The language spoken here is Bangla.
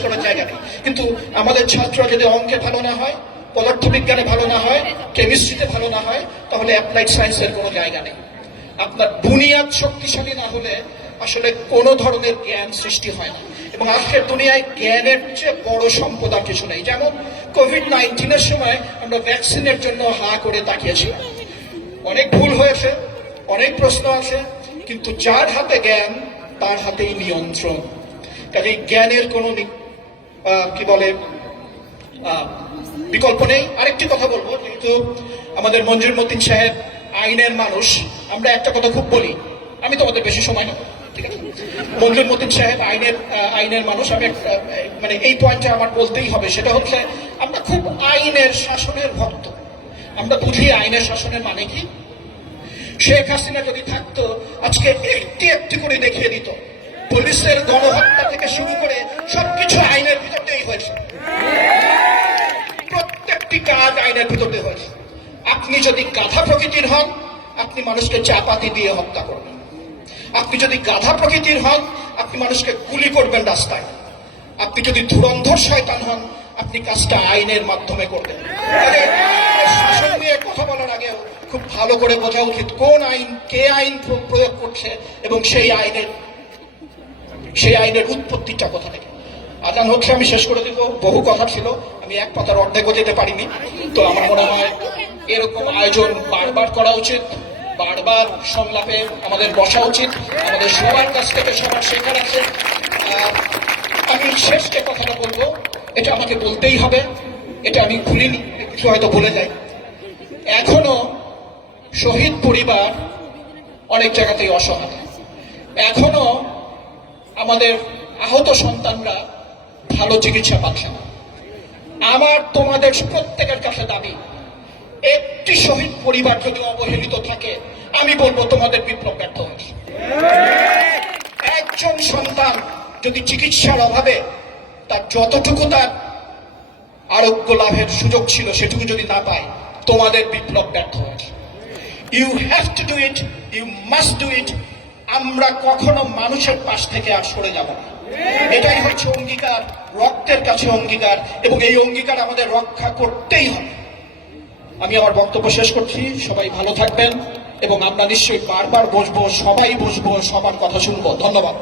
করার জায়গা নেই। কিন্তু আমাদের ছাত্র যদি অঙ্কে ভালো না হয়, পদার্থবিজ্ঞানে ভালো না হয়, কেমিস্ট্রিতে ভালো না হয়, তাহলে অ্যাপ্লাইড সায়েন্সের কোনো জায়গা নেই। আপনার বুনিয়াদ শক্তিশালী না হলে আসলে কোনো ধরনের জ্ঞান সৃষ্টি হয় না। এবং আজকের দুনিয়ায় জ্ঞানের চেয়ে বড় সম্পদ আর কিছু নেই। যেমন কোভিড নাইন্টিনের সময় আমরা ভ্যাকসিনের জন্য হা করে তাকিয়েছিলাম অনেক ভুল হয়েছে, অনেক প্রশ্ন আছে, কিন্তু যার হাতে জ্ঞান, তার হাতেই নিয়ন্ত্রণ। কাজে জ্ঞানের কোনো কি বলে বিকল্প নেই। আরেকটি কথা বলব, যেহেতু আমাদের মঞ্জুর মতিন সাহেব আইনের মানুষ, আমরা একটা কথা খুব বলি। আমি তোমাদের বেশি সময় নেব মঞ্জুর মতিন সাহেব আইনের আইনের মানুষ, আমি মানে এই আমার বলতেই হবে, সেটা হচ্ছে আমরা খুব আইনের শাসনের ভক্ত। আমরা বুঝি আইনের শাসনের মানে কি? শেখ হাসিনা যদি থাকতো, আজকে একটি একটি করে দেখিয়ে দিত। পুলিশের গণহত্যা থেকে শুরু করে সবকিছু আইনের ভিতর দিয়েই হয়েছে প্রত্যেকটি কাজ ভিতর আপনি যদি গাধা প্রকৃতির হন, আপনি মানুষকে চাপাতি দিয়ে হত্যা করবেন। আপনি যদি গাধা প্রকৃতির হন, আপনি মানুষকে গুলি করবেন রাস্তায়। আপনি যদি ধুরন্ধর শয়তান হন, আপনি কাজটা আইনের মাধ্যমে করবেন। শাসন নিয়ে কথা বলার আগে খুব ভালো করে বোঝা উচিত কোন আইন, কে আইন প্রয়োগ করছে এবং সেই আইনের সেই আইনের উৎপত্তিটা কোথা থেকে। আজান হচ্ছে, আমি শেষ করে দিব। বহু কথা ছিল, আমি এক পাতার অর্ধেকও যেতে পারিনি। তো আমার মনে হয় এরকম আয়োজন বারবার করা উচিত, বারবার সংলাপে আমাদের বসা উচিত, আমাদের সবার কাছ থেকে সবার শেখার আছে। আমি শেষ যে কথাটা বলব, এটা আমাকে বলতেই হবে, এটা আমি ভুলিনি কিছু হয়তো ভুলে যাই। এখনও শহীদ পরিবার অনেক জায়গাতেই অসহায়। এখনও আমাদের আহত সন্তানরা ভালো চিকিৎসা পাচ্ছে না। আমার তোমাদের প্রত্যেকের কাছে দাবি, একটি শহীদ পরিবার যদি অবহেলিত থাকে, আমি বলব তোমাদের বিপ্লব ব্যর্থ হয়েছে। একজন সন্তান যদি চিকিৎসার অভাবে তার যতটুকু তার আরোগ্য লাভের সুযোগ ছিল সেটুকু যদি না পায়, তোমাদের বিপ্লব ব্যর্থ হয়েছে। You have to do it you must do it আমরা কখনো মানুষের পাশ থেকে আর সরে যাব না। এটাই হচ্ছে অঙ্গীকার। রক্তের কাছে অঙ্গীকার এবং এই অঙ্গীকার আমাদের রক্ষা করতেই হবে। আমি আমার বক্তব্য শেষ করছি। সবাই ভালো থাকবেন এবং আমরা নিশ্চয়ই বারবার বসবো, সবাই বসবো, সবার কথা শুনব। ধন্যবাদ।